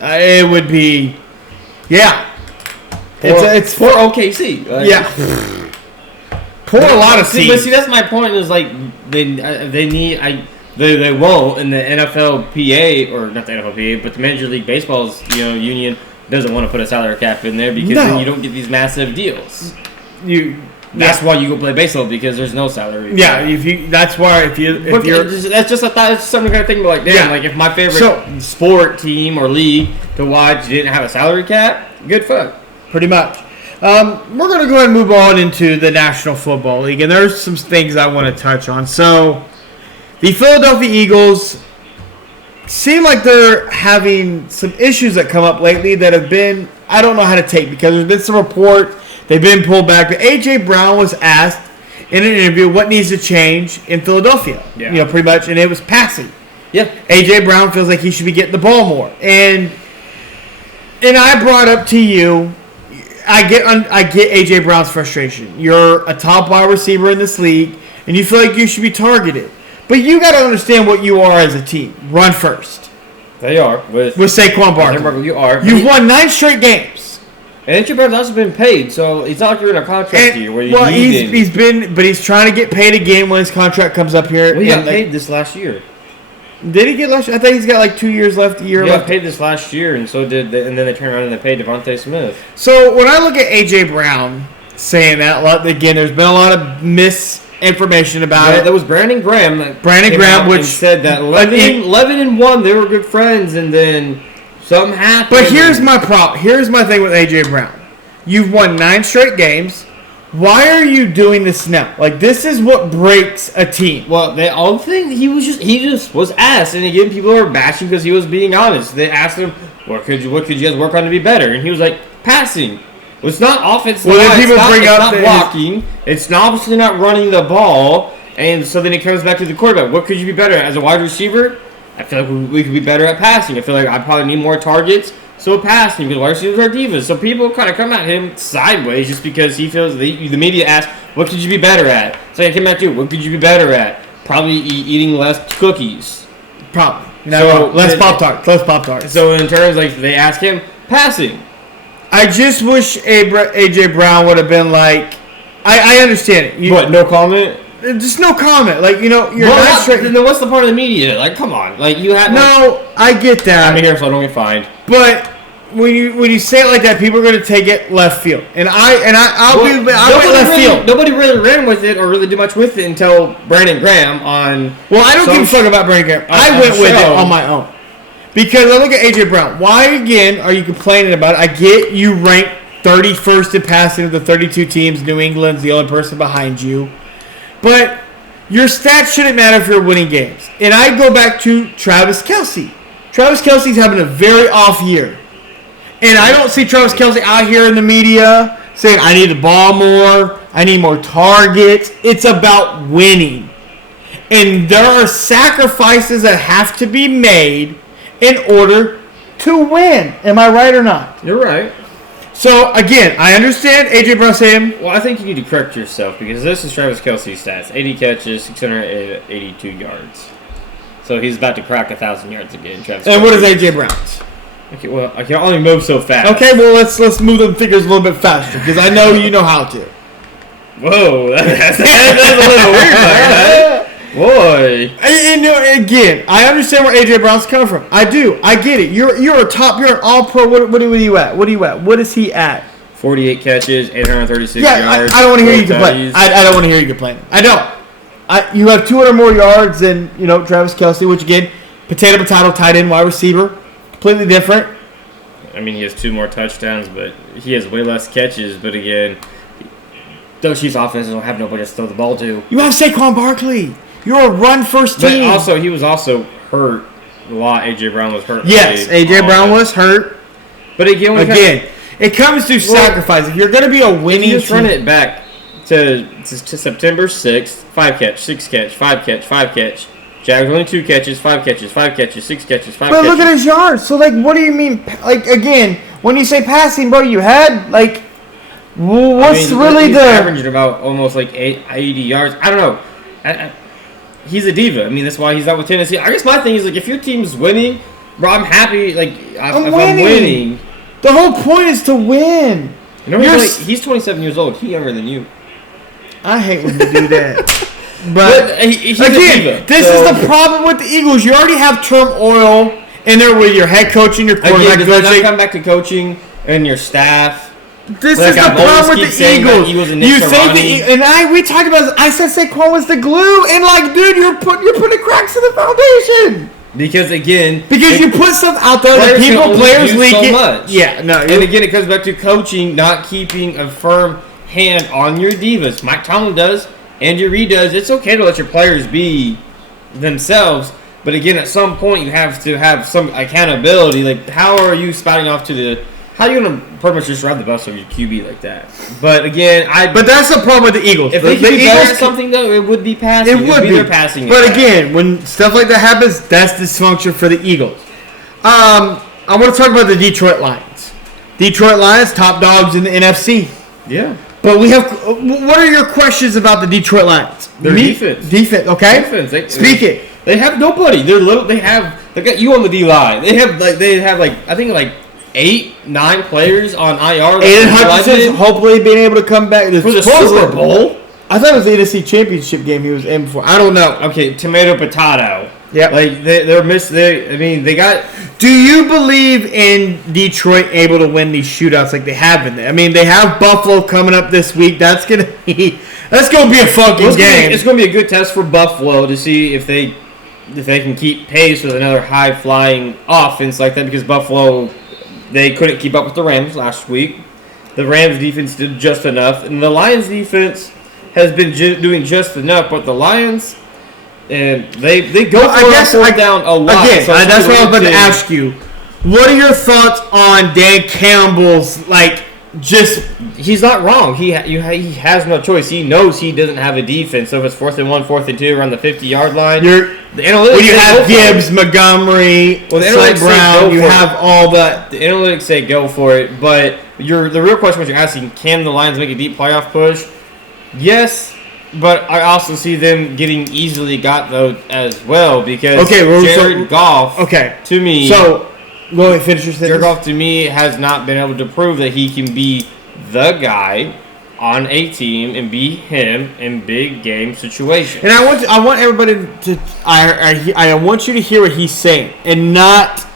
It would be, yeah. It's poor OKC. Poor a lot of teams. But see, that's my point. Is like they won't in the NFLPA, or not the NFLPA, but the Major League Baseball's union doesn't want to put a salary cap in there because then you don't get these massive deals. That's why you go play baseball, because there's no salary. Yeah, that's why if you're that's just a thought. It's something kind of think about. Like, damn, like if my favorite sport team or league to watch didn't have a salary cap, good fuck. Pretty much. We're going to go ahead and move on into the National Football League, and there's some things I want to touch on. So, the Philadelphia Eagles seem like they're having some issues that come up lately that have been, I don't know how to take, because there's been some report, they've been pulled back, but A.J. Brown was asked in an interview what needs to change in Philadelphia, pretty much, and it was passing. Yeah. A.J. Brown feels like he should be getting the ball more, and I brought up to you, I get A.J. Brown's frustration. You're a top wide receiver in this league, and you feel like you should be targeted. But you got to understand what you are as a team. Run first. They are. With Saquon Barkley. You are. You've won 9 straight games. And A.J. Brown's also been paid, so it's not like you're in a contract year where he's trying to get paid again when his contract comes up here. Well, he got paid this last year. Did he get last year? I think he's got like 2 years left. He got paid this last year, and so did. And then they turned around and they paid Devontae Smith. So when I look at A.J. Brown saying that, again, there's been a lot of misinformation about it. That was Brandon Graham. Which said that 11-1, they were good friends, and then something happened. But here's my problem. Here's my thing with A.J. Brown. You've won 9 straight games. Why are you doing this now? Like, this is what breaks a team. Well, he just was asked, and again, people are bashing because he was being honest. They asked him, what could you guys work on to be better? And he was like, passing. Well, it's not offensive. Well, then people bring up it's not blocking. It's obviously not running the ball. And so then it comes back to the quarterback. What could you be better at? As a wide receiver, I feel like we could be better at passing. I feel like I probably need more targets. So passing, because wide receivers are divas. So people kind of come at him sideways just because he feels the media asks, what could you be better at? So I came back to you, what could you be better at? Probably eating less cookies. Probably. Less Pop-Tarts. So in terms, like, they ask him, passing. I just wish A.J. Brown would have been like, I understand it. What, no comment? Just no comment. Like, you're not straight. Then what's the part of the media? Like, come on. Like, you have. No, I get that. I'm here so I don't get fined. But when you say it like that, people are going to take it left field, and I'll be left field. Nobody really ran with it or really did much with it until Brandon Graham on. Well, I don't give a fuck about Brandon Graham. I went with it on my own because I look at A.J. Brown. Why again are you complaining about it? I get you ranked 31st in passing of the 32 teams. New England's the only person behind you, but your stats shouldn't matter if you're winning games. And I go back to Travis Kelce. Travis Kelce's having a very off year. And I don't see Travis Kelce out here in the media saying, I need the ball more, I need more targets. It's about winning. And there are sacrifices that have to be made in order to win. Am I right or not? You're right. So, again, I understand A.J. Brown saying... Well, I think you need to correct yourself because this is Travis Kelce's stats. 80 catches, 682 yards. So he's about to crack 1,000 yards again, Travis Kelce. And what is A.J. Brown's? Okay, well, I can only move so fast. Okay, well, let's move the figures a little bit faster because I know you know how to. Whoa, that's a little weird, right? Boy. And again, I understand where A.J. Brown's coming from. I do. I get it. You're an all-pro. What are you at? What is he at? 48 catches, 836 yards. I don't want to hear you complain. I don't want to hear you complaining. I don't. You have 200 more yards than Travis Kelce, which again, potato, tight end, wide receiver. Completely different. I mean, he has 2 more touchdowns, but he has way less catches. But again, those Chiefs offenses don't have nobody to throw the ball to. You have Saquon Barkley. You're a run-first team. But also, he was also hurt a lot. A.J. Brown was hurt. Yes, A.J. Brown was hurt. But again, it comes to sacrifice. If you're going to be a winning team. Just run it back to September 6th, 5 catch, 6 catch, 5 catch, 5 catch. Jags only 2 catches, 5 catches, 5 catches, 6 catches, 5 catches. But look at his yards. So, what do you mean? Again, when you say passing, bro, you had, what's he's averaging about almost, 80 yards. I don't know. He's a diva. I mean, that's why he's out with Tennessee. I guess my thing is, if your team's winning, bro, I'm happy, if I'm winning. The whole point is to win. He's 27 years old. He's younger than you. I hate when you do that. But he's again, this is the problem with the Eagles. You already have turmoil in there with your head coach and your quarterback. Does that come back to coaching and your staff? This is the problem with the Eagles. You say we talked about this. I said Saquon was the glue, and dude, you're putting cracks in the foundation. Because you put stuff out there that players leak so it. Much. Yeah, no. And again, it comes back to coaching, not keeping a firm hand on your divas. Mike Tomlin does. Andy Reid does. It's okay to let your players be themselves, but again, at some point, you have to have some accountability. How are you spouting off to how are you going to pretty much just ride the bus over your QB like that? But again, But that's the problem with the Eagles. If they could be better at something, though, it would be passing. It would be their passing. But again, when stuff like that happens, that's dysfunction for the Eagles. I want to talk about the Detroit Lions. Detroit Lions, top dogs in the NFC. Yeah. But we have. What are your questions about the Detroit Lions? Their defense. Defense. Okay. Defense. Speak it. They have nobody. They got you on the D line. They have I think 8-9 players on IR. Aiden Hutchinson's hopefully being able to come back for the Super Bowl. I thought it was the NFC Championship game he was in before. I don't know. Okay, tomato potato. Yeah, they're missing. They got. Do you believe in Detroit able to win these shootouts like they have been? I mean, they have Buffalo coming up this week. That's gonna be a fucking game. It's gonna be a good test for Buffalo to see if they can keep pace with another high flying offense like that, because Buffalo, they couldn't keep up with the Rams last week. The Rams defense did just enough, and the Lions defense has been doing just enough. But the Lions, and they go for down a lot. Again, that's what I was about to ask you. What are your thoughts on Dan Campbell's He's not wrong. He has no choice. He knows he doesn't have a defense. So if it's 4th and 1, 4th and 2 around the 50-yard line, the analytics you have Gibbs, Montgomery, St. Brown, you have all that. The analytics say go for it, but the real question was you're asking: can the Lions make a deep playoff push? Yes, but I also see them getting easily got though as well because Jared Goff. Okay, to me, so go ahead, finish your sentence. Jared Goff to me has not been able to prove that he can be the guy on a team and be him in big game situations. And I want everybody to I want you to hear what he's saying and not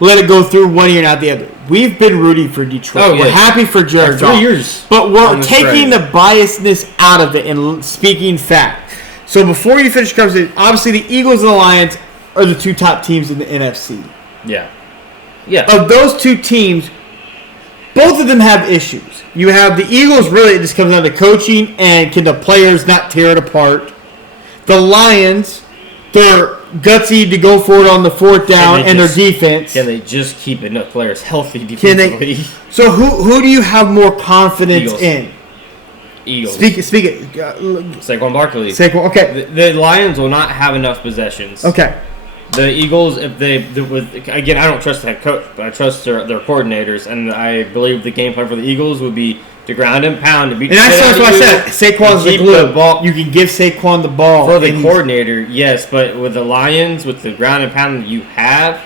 let it go through one ear and out the other. We've been rooting for Detroit. Oh, yeah. We're happy for Jared Goff. 3 years. But we're taking the biasness out of it and speaking fact. So before you finish your conversation, obviously the Eagles and the Lions are the two top teams in the NFC. Yeah. Yeah. Of those two teams, both of them have issues. You have the Eagles, really, it just comes down to coaching and can the players not tear it apart. The Lions, they're gutsy to go for it on the 4th down and their defense. Can they just keep enough players healthy defensively? So who do you have more confidence in? Eagles. Speak it. Saquon Barkley. Saquon, okay. The Lions will not have enough possessions. Okay. The Eagles, again, I don't trust the head coach, but I trust their coordinators, and I believe the game plan for the Eagles would be to ground and pound to beat. And that's what I said. Saquon's the glue. You can give Saquon the ball for the coordinator, yes, but with the Lions, with the ground and pound that you have,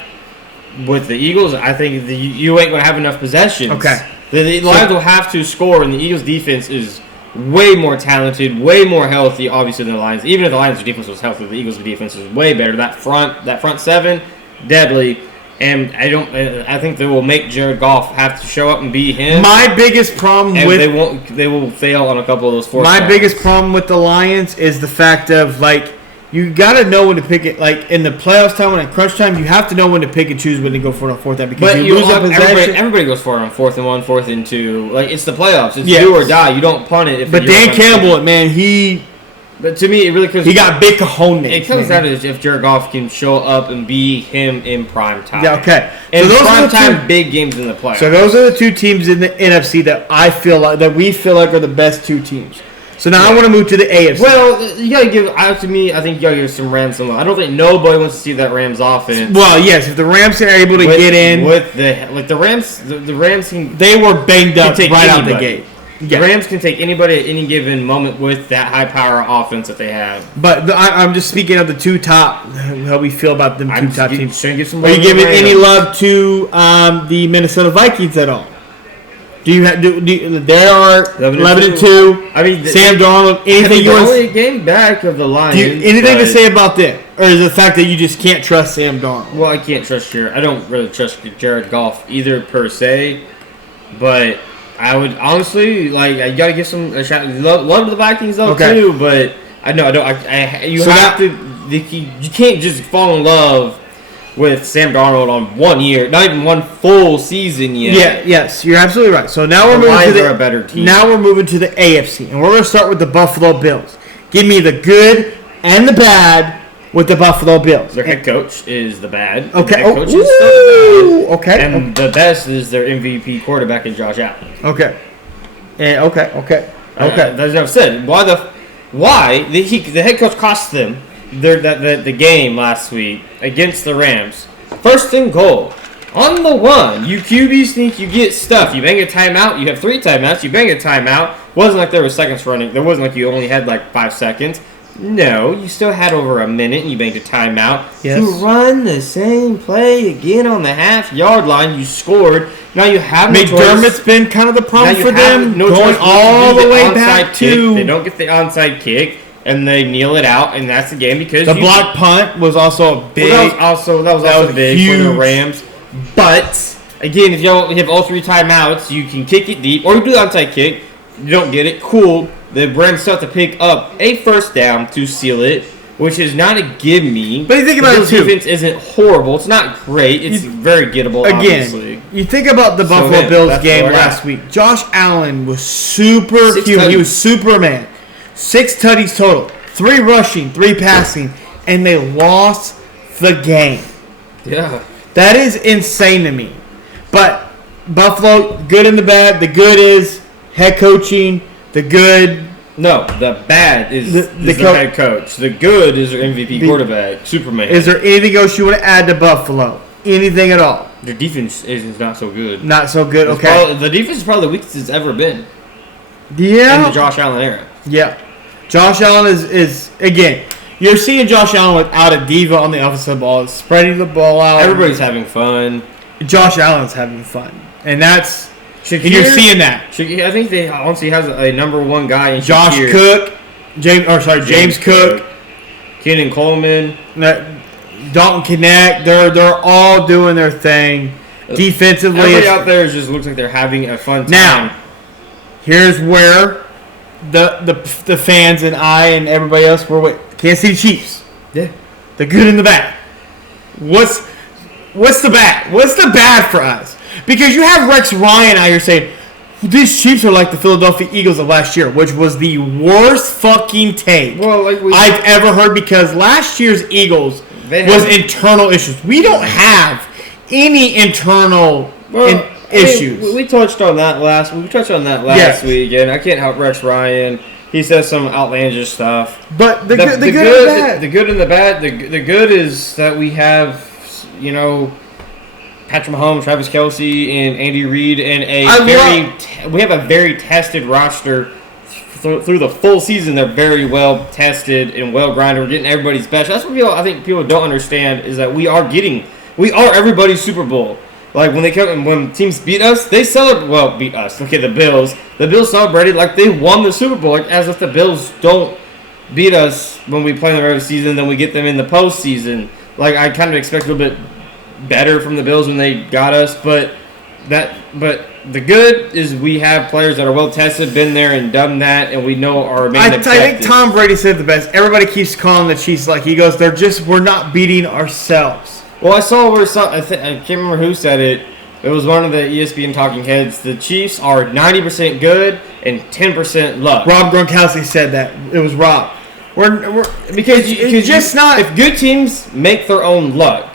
with the Eagles, I think you ain't gonna have enough possessions. Okay. The Lions will have to score, and the Eagles' defense is way more talented, way more healthy, obviously, than the Lions. Even if the Lions' defense was healthy, the Eagles' defense is way better. That front seven, deadly. And I think they will make Jared Goff have to show up and be him. My biggest problem they will fail on a couple of those fourth downs. Biggest problem with the Lions is the fact of you got to know when to pick it. Like in the playoffs time, when at crunch time, you have to know when to pick and choose when to go for it on 4th down because you lose a possession. Everybody goes for it on 4th and 1, 4th and 2. Like it's the playoffs. It's do or die. You don't punt it. But Dan Campbell, man, But to me, it really comes. He got big cojones. It comes down to if Jared Goff can show up and be him in prime time. Yeah, okay. And so those prime time big games in the playoffs. So those are the two teams in the NFC that we feel like are the best two teams. So now I want to move to the AFC. Well, you gotta give. To me, I think you gotta give some Rams some love. I don't think nobody wants to see that Rams offense. Well, yes, if the Rams are able to get in with the Rams, the Rams can. They were banged up right out the gate. The Rams can take anybody at any given moment with that high-power offense that they have. But I'm just speaking of the two top, how we feel about them two top teams. Are you giving any love to the Minnesota Vikings at all? Do you have? They are 11-2. I mean, Sam Darnold. Anything you want? Only a game back of the Lions. Anything to say about them, or is it the fact that you just can't trust Sam Darnold? Well, I can't trust I don't really trust Jared Goff either per se, but I would honestly you gotta give some a shot. Love the Vikings though too, but I know I don't. You can't just fall in love with Sam Darnold on 1 year, not even one full season yet. Yeah, yes, you're absolutely right. So now we're moving to a better team. Now we're moving to the AFC, and we're going to start with the Buffalo Bills. Give me the good and the bad with the Buffalo Bills. Their head coach is the bad. Okay. Head coach is still the bad. Okay. And the best is their MVP quarterback in Josh Allen. Okay. Okay. That's what I've said. Why the head coach cost them the game last week against the Rams. 1st and goal. On the one, you QBs think you get stuff. You bang a timeout. You have 3 timeouts. You bang a timeout. Wasn't like there was seconds running. There wasn't like you only had like 5 seconds. No, you still had over a minute. And you banged a timeout to run the same play again on the half-yard line. You scored. Now you have no McDermott's choice. been kind of the problem for them. No going choice all to do the way back kick. to They don't get the onside kick, and they kneel it out, and that's the game because the block punt was also a big. Well, that was also big huge for the Rams. But again, if you have all 3 timeouts, you can kick it deep, or you do the onside kick. You don't get it. Cool. The Rams still have to pick up a first down to seal it, which is not a gimme. But you think about it too. Defense isn't horrible. It's not great. It's very gettable. Again, obviously. you think about the Buffalo Bills game last week. Josh Allen was superhuman. He was Superman. 6 tutties total, 3 rushing, 3 passing, and they lost the game. Yeah. That is insane to me. But Buffalo, good and the bad. The good is head coaching. The good. No, the bad is the head coach. The good is their MVP quarterback, Superman. Is there anything else you want to add to Buffalo? Anything at all? Their defense is not so good. Not so good. Okay. The defense is probably the weakest it's ever been. Yeah. In the Josh Allen era. Yeah. Josh Allen is again. You're seeing Josh Allen without a diva on the offensive ball, spreading the ball out. Everybody's having fun. Josh Allen's having fun, and that's. And you're seeing that. I think they honestly has a number 1 guy in Josh Shakir. Cook, James Cook, Kenan Coleman, Dalton Knecht. They're all doing their thing defensively. Everybody out there just looks like they're having a fun time. Now, here's where the fans and I and everybody else were Kansas City Chiefs. Yeah, the good and the bad. What's the bad? What's the bad for us? Because you have Rex Ryan out here saying, these Chiefs are like the Philadelphia Eagles of last year, which was the worst fucking take I've ever heard, because last year's Eagast was internal issues. We don't have any internal issues. We touched on that last week, and I can't help Rex Ryan. He says some outlandish stuff. But the good and the bad. The good and the bad. The good is that we have, Patrick Mahomes, Travis Kelce, and Andy Reid, and we have a very tested roster through the full season. They're very well tested and well grinded. We're getting everybody's best. That's what I think people don't understand, is that we are everybody's Super Bowl. Like when teams beat us, they celebrate. Well, beat us. Look at the Bills. The Bills celebrated like they won the Super Bowl, as if the Bills don't beat us when we play in the regular season, then we get them in the postseason. Like, I kind of expect a little bit better from the Bills when they got us, but the good is we have players that are well tested, been there and done that, and we know are main objectives. I think Tom Brady said the best. Everybody keeps calling the Chiefs like he goes, we're not beating ourselves. Well, I saw I can't remember who said it. It was one of the ESPN talking heads. The Chiefs are 90% good and 10% luck. Rob Gronkowski said that. It was Rob. Because if good teams make their own luck.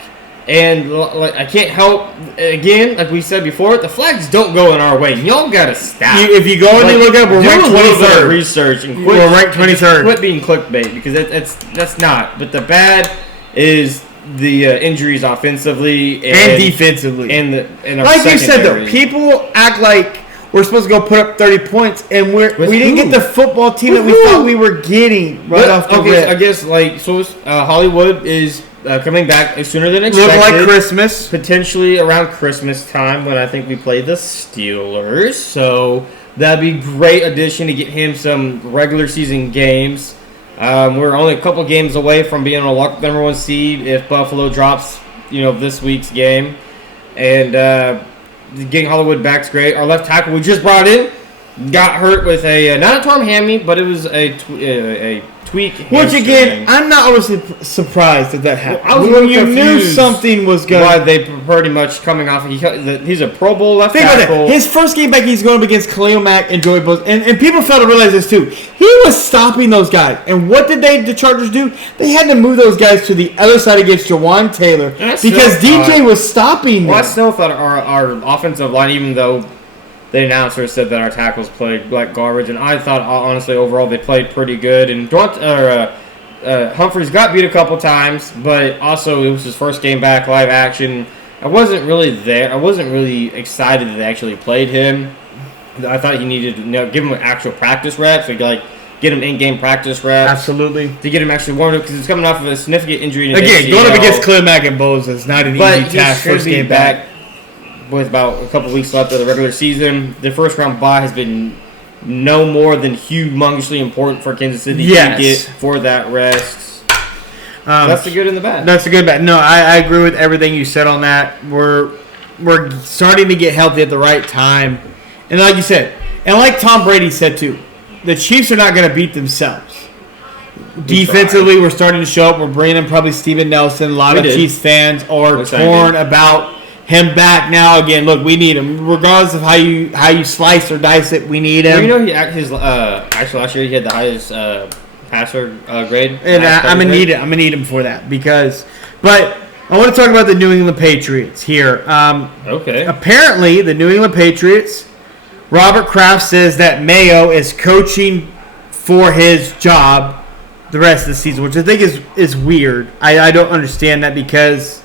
And I can't help, again, like we said before, the flags don't go in our way. Y'all got to stop. If you go and you look up, we're ranked 23rd. Research and we're ranked 23rd. Quit being clickbait, because that's not. But the bad is the injuries offensively and defensively. And like you said, though, people act like we're supposed to go put up 30 points, and we didn't get the football team that we thought we were getting off the rip. I guess, Hollywood is coming back sooner than expected. Look like Christmas. Potentially around Christmas time, when I think we play the Steelers. So that'd be a great addition to get him some regular season games. We're only a couple games away from being able to lock the number 1 seed if Buffalo drops, this week's game. And getting Hollywood back's great. Our left tackle we just brought in got hurt with not a torn hammy, but it was a tweak. Which again, I'm not always surprised that happened. I was really you knew something was going. Why they pretty much coming off. He's a Pro Bowl left tackle. His first game back, he's going up against Khalil Mack and Joey Bosa, and people fail to realize this too. He was stopping those guys, and what did the Chargers do? They had to move those guys to the other side against Jawan Taylor because DJ was stopping them. Well, I still thought our offensive line, even though the announcer said that our tackles played like garbage, and I thought, honestly, overall they played pretty good. And Humphreys got beat a couple times, but also it was his first game back, live action. I wasn't really there. I wasn't really excited that they actually played him. I thought he needed to give him actual practice reps, like get him in-game practice reps. Absolutely. To get him actually warmed up because he's coming off of a significant injury. Again, going up against Khalil Mack and Boza is not an easy task. First game back with about a couple weeks left of the regular season. The first round bye has been no more than humongously important for Kansas City to get for that rest. That's the good and the bad. That's the good and bad. No, I agree with everything you said on that. We're starting to get healthy at the right time. And like you said, and like Tom Brady said too, the Chiefs are not going to beat themselves. Defensively, we're starting to show up. We're bringing in probably Steven Nelson. A lot of Chiefs fans are torn about him back now. Again, look, we need him. Regardless of how you slice or dice it, we need him. Well, actually last year he had the highest passer grade. And I'm going to need him for that But I want to talk about the New England Patriots here. Okay. Apparently, the New England Patriots, Robert Kraft says that Mayo is coaching for his job the rest of the season, which I think is weird. I don't understand that because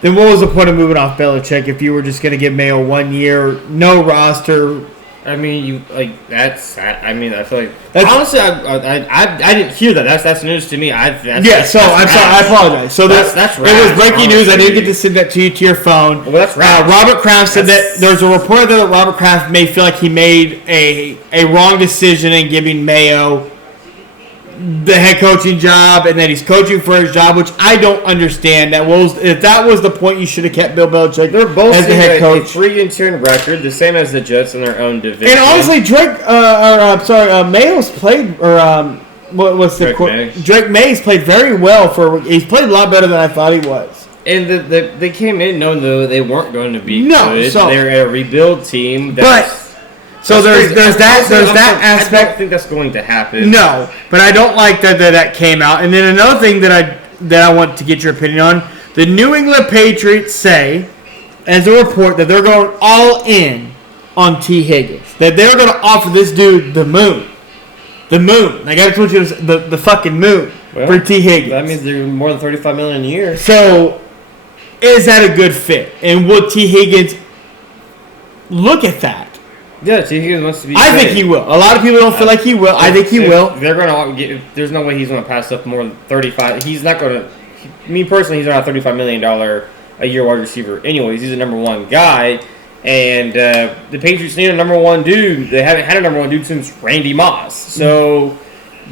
then what was the point of moving off Belichick if you were just going to give Mayo 1 year, no roster? I mean, I feel like honestly, I didn't hear that. That's news to me. I'm sorry. I apologize. So that's it was breaking news. I didn't get to send that to you to your phone. Well, that's Robert Kraft said that there's a report that Robert Kraft may feel like he made a wrong decision in giving Mayo the head coaching job, and that he's coaching for his job, which I don't understand. If that was the point, you should have kept Bill Belichick. They're both as the head coach. A 3-10 record, the same as the Jets in their own division. And honestly, Mayo's played, Drake May's played very well he's played a lot better than I thought he was. And they came in knowing though they weren't going to be good. They're a rebuild team. So there's that aspect. I don't think that's going to happen. No, but I don't like that came out. And then another thing that I want to get your opinion on: the New England Patriots say, as a report, that they're going all in on T. Higgins. That they're going to offer this dude the moon. The moon. I got to put you the fucking moon for T. Higgins. That means they're more than $35 million a year. So, is that a good fit? And will T. Higgins look at that? Yeah, T. Higgins wants to be. I think he will. A lot of people don't feel like he will. I think he will. They're going to. There's no way he's going to pass up more than 35. He's not going to. Me personally, he's not a $35 million a year wide receiver. Anyways, he's a number one guy, and the Patriots need a number one dude. They haven't had a number one dude since Randy Moss. So,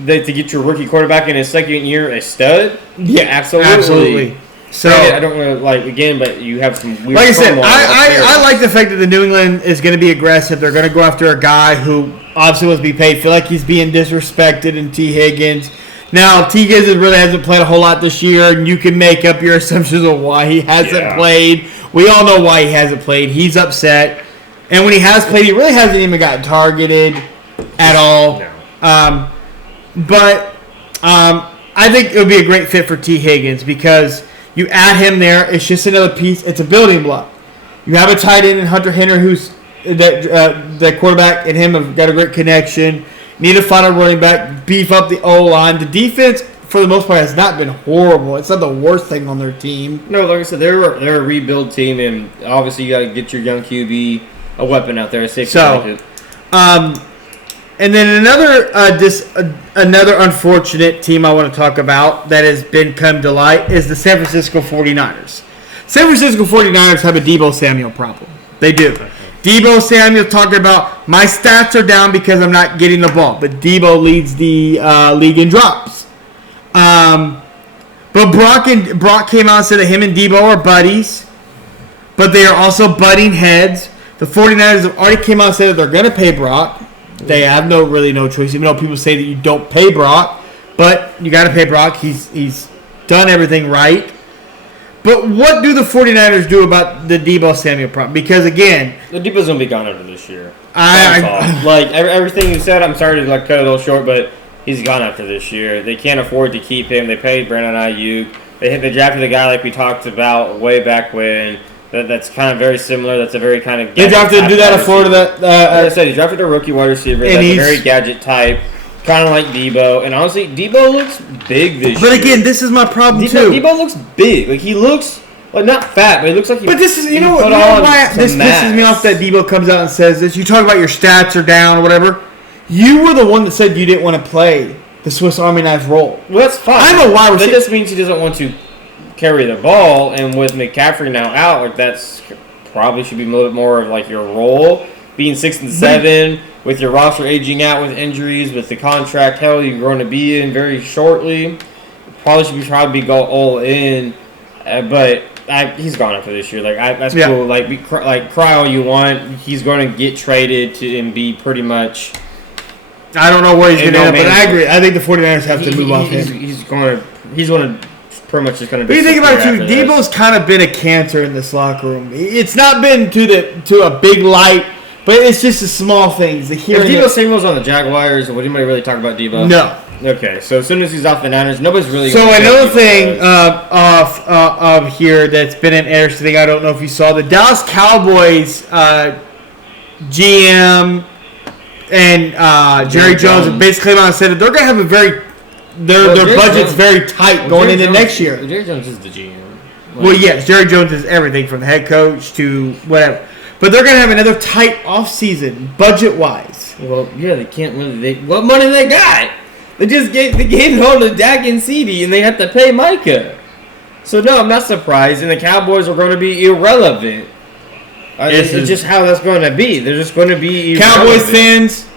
to get your rookie quarterback in his second year, a stud. Yeah, absolutely. So I don't want to but you have some weird. Like I said, I like the fact that the New England is going to be aggressive. They're going to go after a guy who obviously wants to be paid. Feel like he's being disrespected in T. Higgins. Now, T. Higgins really hasn't played a whole lot this year, and you can make up your assumptions on why he hasn't played. We all know why he hasn't played. He's upset, and when he has played, he really hasn't even gotten targeted at all. No. But I think it would be a great fit for T. Higgins because you add him there, it's just another piece. It's a building block. You have a tight end in Hunter Henry, who's the quarterback and him have got a great connection. Need to find a running back, beef up the O-line. The defense, for the most part, has not been horrible. It's not the worst thing on their team. No, like I said, they're a rebuild team, and obviously you got to get your young QB a weapon out there. And then another unfortunate team I want to talk about that has come to light is the San Francisco 49ers. San Francisco 49ers have a Deebo Samuel problem. They do. Deebo Samuel talking about, my stats are down because I'm not getting the ball. But Deebo leads the league in drops. But Brock came out and said that him and Deebo are buddies. But they are also butting heads. The 49ers have already came out and said that they're going to pay Brock. They have no choice, even though people say that you don't pay Brock. But you got to pay Brock. He's done everything right. But what do the 49ers do about the Deebo Samuel problem? Because, again, the Deebo's going to be gone after this year. Everything you said, I'm sorry to cut it a little short, but he's gone after this year. They can't afford to keep him. They paid Brandon Ayuk. They drafted a guy like we talked about way back when. That's kind of very similar. That's a very kind of. They drafted to do that at Florida. Like I said, he drafted a rookie wide receiver. That's a very gadget type, kind of like Deebo. And honestly, Deebo looks big this year. But again, this is my problem too. Deebo looks big. Like he looks Well, not fat, but he looks like he. But this is, he put why on this some pisses me mass. off that Debo comes out and says this. You talk about your stats are down or whatever. You were the one that said you didn't want to play the Swiss Army knife role. Well, that's fine. I don't know why we're that just means he doesn't want to carry the ball, and with McCaffrey now out, like that's probably should be a little bit more of like your role. Being 6-7, with your roster aging out with injuries, with the contract hell you're going to be in very shortly, probably go all in. But he's gone after this year. Like that's cool. Like cry all you want. He's going to get traded and be pretty much. I don't know where he's going to end up, but I agree. I think the 49ers have to move off him. He's going to pretty much just going to. But you think about it too. Debo's kind of been a cancer in this locker room. It's not been to a big light, but it's just the small things. The If Debo Samuel's on the Jaguars, would anybody really talk about Debo? No. Okay, so as soon as he's off the Niners, nobody's really. So another thing of here that's been an interesting thing. I don't know if you saw the Dallas Cowboys GM and Jerry Jones have basically came out and said that they're going to have a their budget's very tight going into next year. Jerry Jones is the GM. Well, yes, Jerry Jones is everything from the head coach to whatever. But they're going to have another tight offseason, budget-wise. Well, yeah, they can't really. What money they got? They just gave hold of Dak and CD, and they had to pay Micah. So, no, I'm not surprised. And the Cowboys are going to be irrelevant. It's just how that's going to be. They're just going to be irrelevant. Cowboys fans,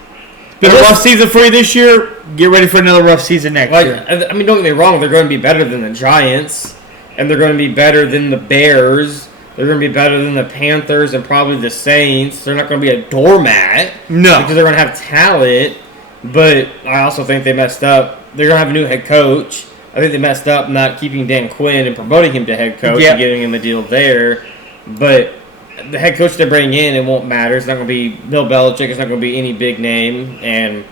it's been a rough season for you this year. Get ready for another rough season next year. I mean, don't get me wrong. They're going to be better than the Giants, and they're going to be better than the Bears. They're going to be better than the Panthers and probably the Saints. They're not going to be a doormat. No. Because they're going to have talent. But I also think they messed up. They're going to have a new head coach. I think they messed up not keeping Dan Quinn and promoting him to head coach and giving him a deal there. But the head coach they bring in, it won't matter. It's not going to be Bill Belichick. It's not going to be any big name. And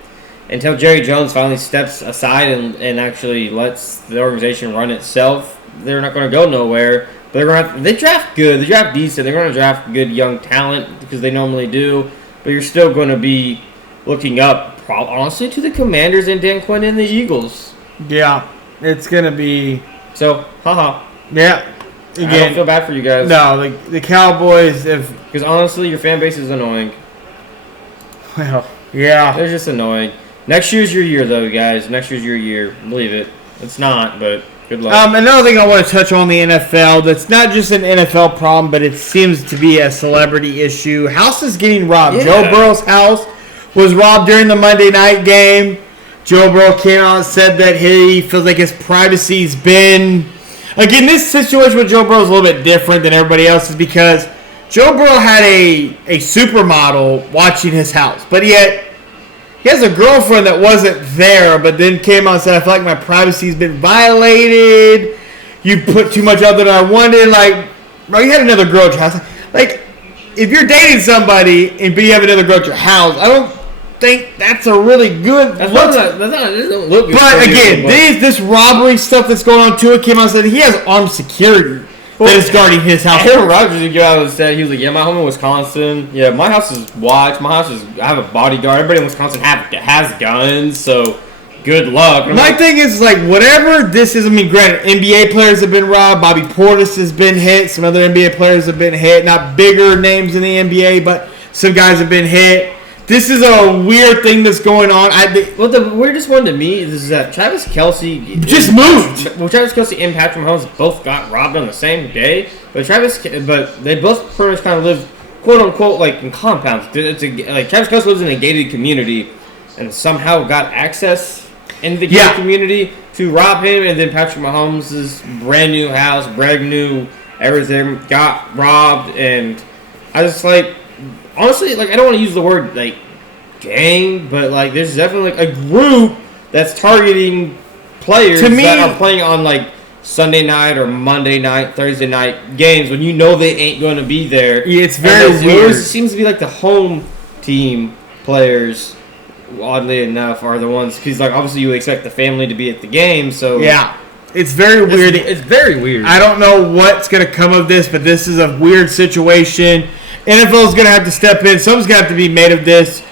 until Jerry Jones finally steps aside and actually lets the organization run itself, they're not going to go nowhere. But they draft good. They draft decent. They're going to draft good young talent because they normally do. But you're still going to be looking up, honestly, to the Commanders and Dan Quinn and the Eagles. Yeah, it's going to be... So, haha. Yeah. Again, I don't feel bad for you guys. No, the Cowboys have... Because honestly, your fan base is annoying. Well, yeah. They're just annoying. Next year's your year, though, guys. Next year's your year. Believe it. It's not, but good luck. Another thing I want to touch on the NFL that's not just an NFL problem, but it seems to be a celebrity issue. House is getting robbed. Yeah. Joe Burrow's house was robbed during the Monday night game. Joe Burrow came out and said that he feels like his privacy's been... Again, this situation with Joe Burrow is a little bit different than everybody else's because Joe Burrow had a supermodel watching his house, but yet he has a girlfriend that wasn't there, but then came out and said, I feel like my privacy's been violated. You put too much out than I wanted. Like, bro, you had another girl at your house. Like, if you're dating somebody and you have another girl at your house, I don't think that's a really good look. That doesn't look good. But again, this robbery stuff that's going on too, it came out and said he has armed security that is guarding his house. Aaron Rodgers would go out and said, he was like, yeah, my home in Wisconsin. Yeah, my house is watched. My house is, I have a bodyguard. Everybody in Wisconsin has guns, so good luck. My thing is, like, whatever this is, I mean, granted, NBA players have been robbed. Bobby Portis has been hit. Some other NBA players have been hit. Not bigger names in the NBA, but some guys have been hit. This is a weird thing that's going on. Well, the weirdest one to me is that Travis Kelce just moved. Well, Travis Kelce and Patrick Mahomes both got robbed on the same day, but they both pretty much kind of live, quote unquote, like in compounds. Like Travis Kelce lives in a gated community, and somehow got access in the gated community to rob him, and then Patrick Mahomes' brand new house, brand new everything got robbed, and I just like. Honestly, like I don't want to use the word like gang, but like there's definitely like a group that's targeting players that are playing on like Sunday night or Monday night, Thursday night games when you know they ain't going to be there. Yeah, it's very weird. It seems to be like the home team players, oddly enough, are the ones because like obviously you would expect the family to be at the game, so yeah. It's very weird. It's very weird. I don't know what's going to come of this, but this is a weird situation. NFL is going to have to step in. Something's going to have to be made of this.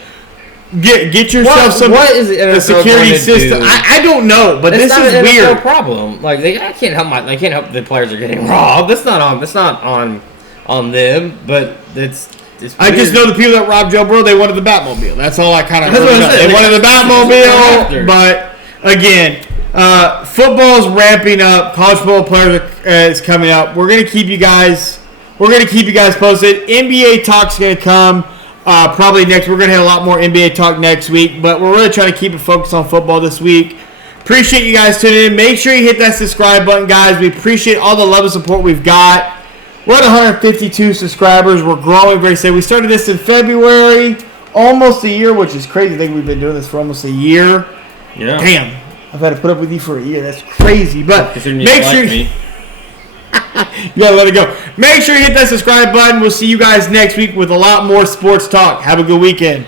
Get yourself What is the a NFL security going to system. do? I don't know, but It's this not is an NFL weird. problem. Like they can't help the players are getting robbed. That's not on them. But it's I just know the people that robbed Joe Burrow. They wanted the Batmobile. That's all I kind of That's heard. what I said. They wanted the After. Batmobile, but again, football's ramping up. College football players is coming up. We're gonna keep you guys. We're gonna keep you guys posted. NBA talk's gonna come probably next. We're gonna have a lot more NBA talk next week, but we're really trying to keep it focused on football this week. Appreciate you guys tuning in. Make sure you hit that subscribe button, guys. We appreciate all the love and support we've got. We're at 152 subscribers. We're growing very steady. We started this in February, almost a year, which is crazy. I think we've been doing this for almost a year. Yeah. Damn, I've had to put up with you for a year. That's crazy. But make sure you gotta let it go. Make sure you hit that subscribe button. We'll see you guys next week with a lot more sports talk. Have a good weekend.